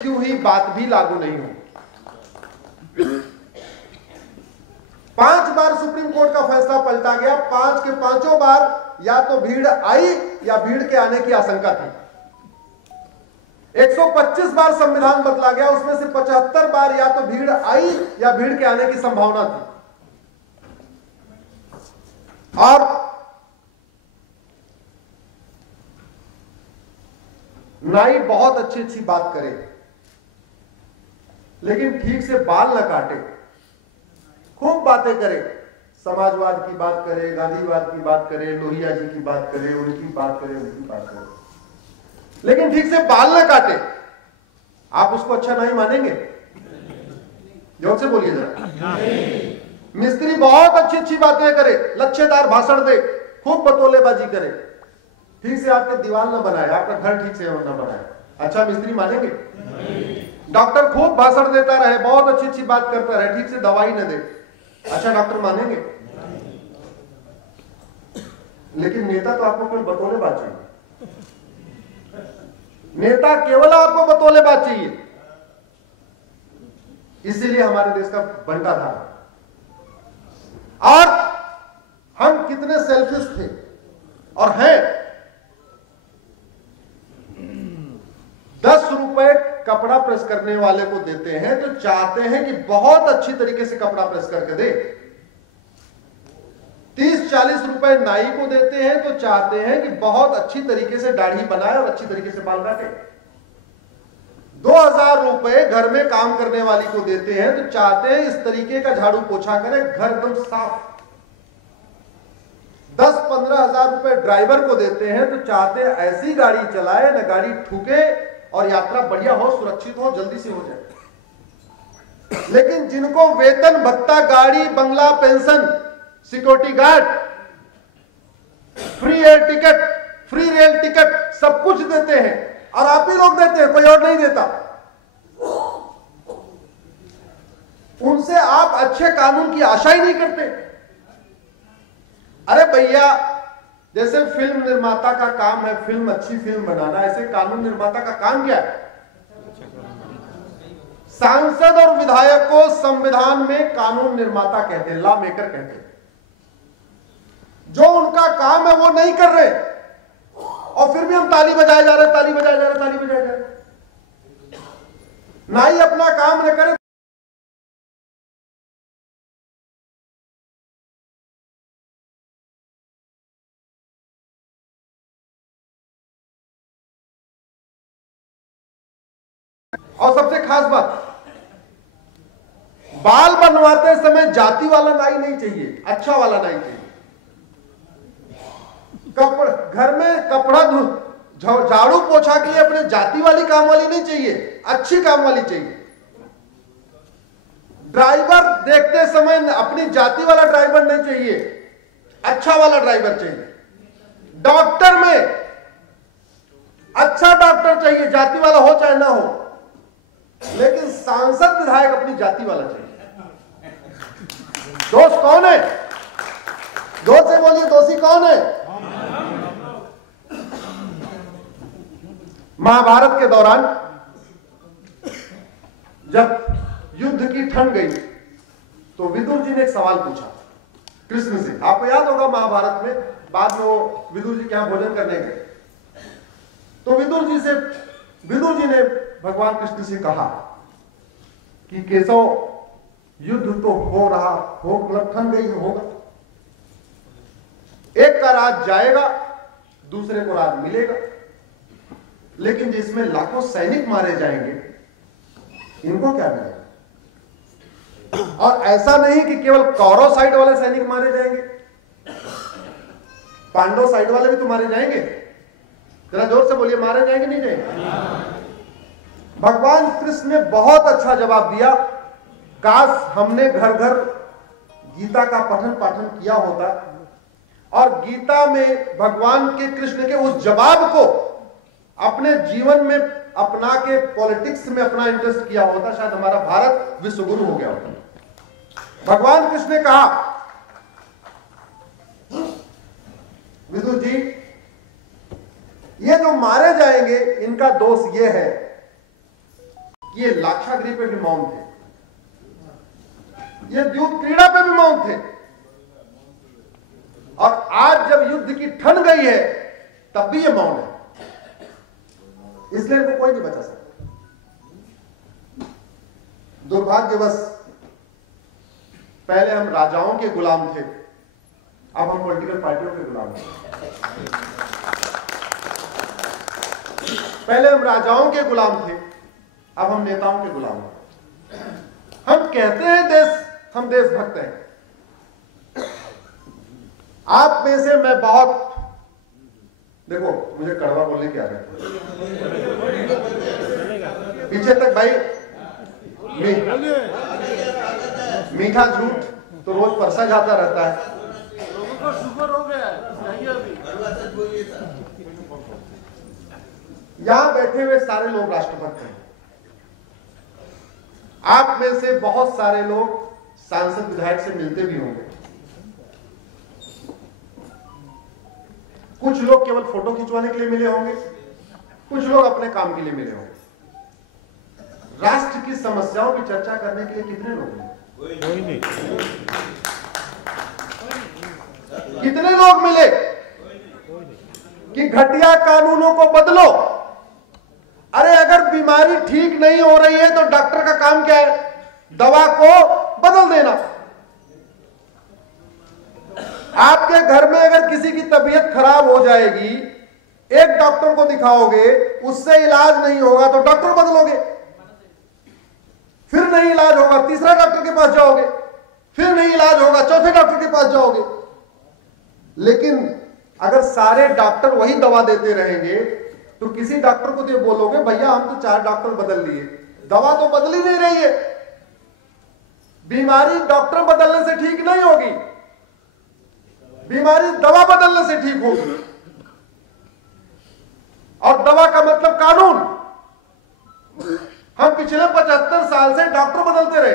क्यों ही बात भी लागू नहीं हो। 5 बार सुप्रीम कोर्ट का फैसला पलटा गया, 5 के 5 बार या तो भीड़ आई या भीड़ के आने की आशंका थी। 125 बार संविधान बदला गया, उसमें से 75 बार या तो भीड़ आई या भीड़ के आने की संभावना थी। और नाई बहुत अच्छी अच्छी बात करे, लेकिन ठीक से बाल न काटे। खूब बातें करे, समाजवाद की बात करे, गांधीवाद की बात करे, लोहिया जी की बात करे, उनकी बात करे, उनकी बात करे, लेकिन ठीक से बाल न काटे। आप उसको अच्छा नहीं मानेंगे? जोर से बोलिए जरा। मिस्त्री बहुत अच्छी अच्छी बातें करे, लच्छेदार भाषण दे, खूब बतौलेबाजी करे, ठीक से आपके दीवार न बनाए, आपका घर ठीक से न बनाए, अच्छा मिस्त्री मानेंगे? डॉक्टर खूब भाषण देता रहे, बहुत अच्छी अच्छी बात करता रहे, ठीक से दवाई न दे, अच्छा डॉक्टर मानेंगे? लेकिन नेता तो आपको केवल बतौलेबाज चाहिए। नेता केवल आपको बतौलेबाज चाहिए। इसीलिए हमारे देश का बंटा था। और हम कितने सेल्फिश थे और हैं। 10 रुपए कपड़ा प्रेस करने वाले को देते हैं तो चाहते हैं कि बहुत अच्छी तरीके से कपड़ा प्रेस करके दे। 30-40 रुपए नाई को देते हैं तो चाहते हैं कि बहुत अच्छी तरीके से दाढ़ी बनाए और अच्छी तरीके से बाल काटे। 2000 रुपए घर में काम करने वाली को देते हैं तो चाहते हैं इस तरीके का झाड़ू पोछा करे, घर एकदम साफ। 10-15 हजार रुपए ड्राइवर को देते हैं तो चाहते हैं ऐसी गाड़ी चलाए, न गाड़ी ठुके और यात्रा बढ़िया हो, सुरक्षित हो, जल्दी से हो जाए। लेकिन जिनको वेतन भत्ता, गाड़ी, बंगला, pension, security guard, free air ticket, free rail ticket सब कुछ देते हैं और आप ही लोग देते हैं, कोई और नहीं देता। उनसे आप अच्छे कानून की आशा ही नहीं करते। अरे भैया, जैसे फिल्म निर्माता का काम है फिल्म अच्छी फिल्म बनाना, ऐसे कानून निर्माता का काम क्या है? सांसद और विधायक को संविधान में कानून निर्माता कहते हैं, लॉ मेकर कहते हैं। जो उनका काम है वो नहीं कर रहे और फिर भी हम ताली बजाए जा रहे, ताली बजाए जा रहे, ताली बजाए जा रहे। नाई अपना काम न करे और सबसे खास बात, बाल बनवाते समय जाति वाला नाई नहीं चाहिए, अच्छा वाला नाई चाहिए। घर में कपड़ा झाड़ू पोछा के लिए अपने जाति वाली काम वाली नहीं चाहिए, अच्छी काम वाली चाहिए। ड्राइवर देखते समय अपनी जाति वाला ड्राइवर नहीं चाहिए, अच्छा वाला ड्राइवर चाहिए। डॉक्टर में अच्छा डॉक्टर चाहिए, जाति वाला हो चाहे ना हो, लेकिन सांसद विधायक अपनी जाति वाला चाहिए। दोस्त कौन है? जोर से बोलिए, दोषी कौन है? महाभारत के दौरान जब युद्ध की ठंड गई तो विदुर जी ने एक सवाल पूछा कृष्ण से। आपको याद होगा महाभारत में बाद में वो विदुर जी के यहां भोजन करने गए तो विदुर जी ने भगवान कृष्ण से कहा कि केशव, युद्ध तो हो रहा हो, मतलब ठंड गई होगा, एक का राज जाएगा, दूसरे को राज मिलेगा, लेकिन जिसमें लाखों सैनिक मारे जाएंगे इनको क्या मिलेगा? और ऐसा नहीं कि केवल कौरव साइड वाले सैनिक मारे जाएंगे, पांडव साइड वाले भी तो मारे जाएंगे। जरा जोर से बोलिए, मारे जाएंगे नहीं जाएंगे? भगवान कृष्ण ने बहुत अच्छा जवाब दिया। काश हमने घर घर गीता का पठन पाठन किया होता और गीता में भगवान के कृष्ण के उस जवाब को अपने जीवन में अपना के पॉलिटिक्स में अपना इंटरेस्ट किया होता, शायद हमारा भारत विश्व गुरु हो गया होता। भगवान कृष्ण ने कहा, विदुर जी, ये जो मारे जाएंगे इनका दोष ये है ये लाक्षागृह पे भी मौन थे, ये द्यूत क्रीड़ा पे भी मौन थे, और आज जब युद्ध की ठन गई है तब भी ये मौन है। इसलिए इनको कोई नहीं बचा सकता। दुर्भाग्यवश पहले हम राजाओं के गुलाम थे, अब हम पॉलिटिकल पार्टियों के गुलाम हैं। पहले हम राजाओं के गुलाम थे, अब हम नेताओं के गुलाम हैं। हम कहते हैं हम देशभक्त हैं। आप में से मैं बहुत, देखो मुझे कड़वा बोलने की आदत है, पीछे तक भाई मीठा झूठ तो रोज परसा जाता रहता है। लोगों को शुगर हो गया है अभी। यहां बैठे हुए सारे लोग राष्ट्रभक्त हैं। आप में से बहुत सारे लोग सांसद विधायक से मिलते भी होंगे। कुछ लोग केवल फोटो खिंचवाने के लिए मिले होंगे, कुछ लोग अपने काम के लिए मिले होंगे। राष्ट्र की समस्याओं की चर्चा करने के लिए कितने लोग हैं? कोई नहीं। कितने लोग मिले कि घटिया कानूनों को बदलो? अरे अगर बीमारी ठीक नहीं हो रही है तो डॉक्टर का काम क्या है? दवा को बदल देना। आपके घर में अगर किसी की तबीयत खराब हो जाएगी, एक डॉक्टर को दिखाओगे, उससे इलाज नहीं होगा तो डॉक्टर बदलोगे, फिर नहीं इलाज होगा तीसरा डॉक्टर के पास जाओगे, फिर नहीं इलाज होगा चौथे डॉक्टर के पास जाओगे। लेकिन अगर सारे डॉक्टर वही दवा देते रहेंगे तो किसी डॉक्टर को तो बोलोगे भैया हम तो 4 डॉक्टर बदल लिए, दवा तो बदल ही नहीं रही है। बीमारी डॉक्टर बदलने से ठीक नहीं होगी, बीमारी दवा बदलने से ठीक होगी। और दवा का मतलब कानून। हम पिछले 75 साल से डॉक्टर बदलते रहे,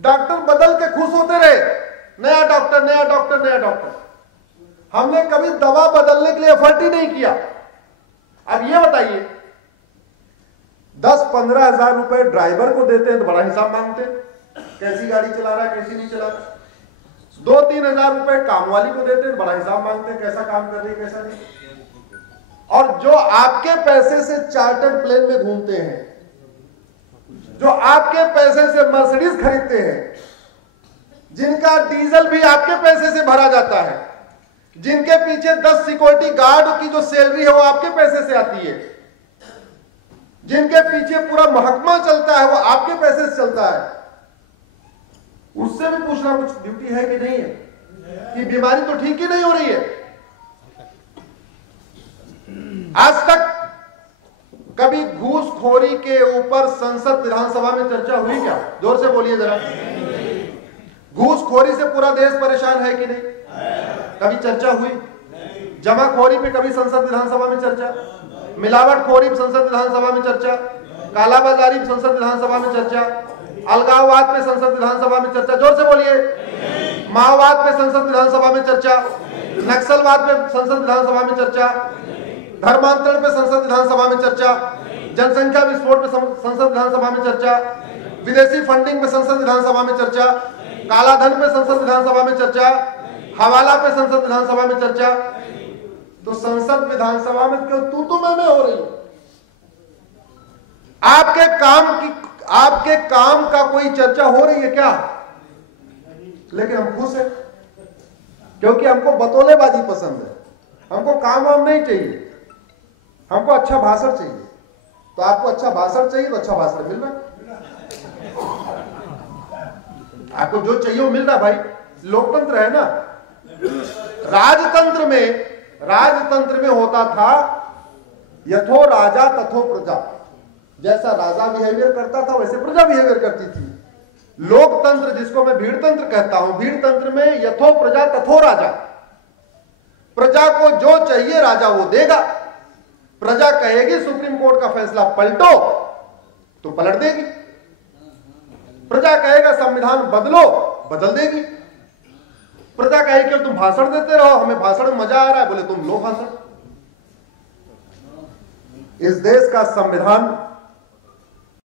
डॉक्टर बदल के खुश होते रहे, नया डॉक्टर नया डॉक्टर नया डॉक्टर। हमने कभी दवा बदलने के लिए एफर्ट ही नहीं किया। अब ये बताइए, 10-15 हजार रुपए ड्राइवर को देते हैं तो बड़ा हिसाब मांगते हैं, कैसी गाड़ी चला रहा है कैसी नहीं चला रहा। 2-3 हजार रुपए काम वाली को देते हैं, बड़ा हिसाब मांगते हैं, कैसा काम कर रही है कैसा नहीं। और जो आपके पैसे से चार्टर्ड प्लेन में घूमते हैं, जो आपके पैसे से मर्सिडीज खरीदते हैं, जिनका डीजल भी आपके पैसे से भरा जाता है, जिनके पीछे 10 सिक्योरिटी गार्ड की जो सैलरी है वो आपके पैसे से आती है, जिनके पीछे पूरा महकमा चलता है वो आपके पैसे से चलता है, उससे भी पूछना कुछ ड्यूटी है कि नहीं है कि बीमारी तो ठीक ही नहीं हो रही है। आज तक कभी घूसखोरी के ऊपर संसद विधानसभा में चर्चा हुई क्या? जोर से बोलिए जरा। घूसखोरी से पूरा देश परेशान है कि नहीं? कभी चर्चा हुई? जमाखोरी पे कभी संसद विधानसभा में चर्चा? मिलावटखोरी संसद विधानसभा में चर्चा? कालाबाजारी संसद विधानसभा में चर्चा? अलगाववाद पे संसद विधानसभा में चर्चा? जोर से बोलिए। माओवाद पे संसद विधानसभा में चर्चा? नक्सलवाद पे संसद विधानसभा में चर्चा? धर्मांतरण पे संसद विधानसभा में चर्चा? जनसंख्या विस्फोट पे संसद विधानसभा में चर्चा? विदेशी फंडिंग पे संसद विधानसभा में चर्चा? कालाधन पे संसद विधानसभा में चर्चा? हवाला पे संसद विधानसभा में चर्चा? तो संसद विधानसभा में क्यों तू मैं हो रही? आपके काम का कोई चर्चा हो रही है क्या? लेकिन हम खुश हैं क्योंकि हमको बतौलेबाजी पसंद है, हमको काम वाम नहीं चाहिए, हमको अच्छा भाषण चाहिए। तो आपको अच्छा भाषण चाहिए तो अच्छा भाषण मिल रहा है, आपको जो चाहिए वो मिल रहा है भाई। लोकतंत्र है ना। राजतंत्र में होता था यथो राजा तथो प्रजा, जैसा राजा बिहेवियर करता था वैसे प्रजा बिहेवियर करती थी। लोकतंत्र जिसको मैं भीड़तंत्र कहता हूं, भीड़तंत्र में यथो प्रजा तथो राजा, प्रजा को जो चाहिए राजा वो देगा। प्रजा कहेगी सुप्रीम कोर्ट का फैसला पलटो तो पलट देगी, प्रजा कहेगा संविधान बदलो बदल देगी, प्रजा कहेगी कि तुम भाषण देते रहो, हमें भाषण में मजा आ रहा है, बोले तुम लो भाषण। इस देश का संविधान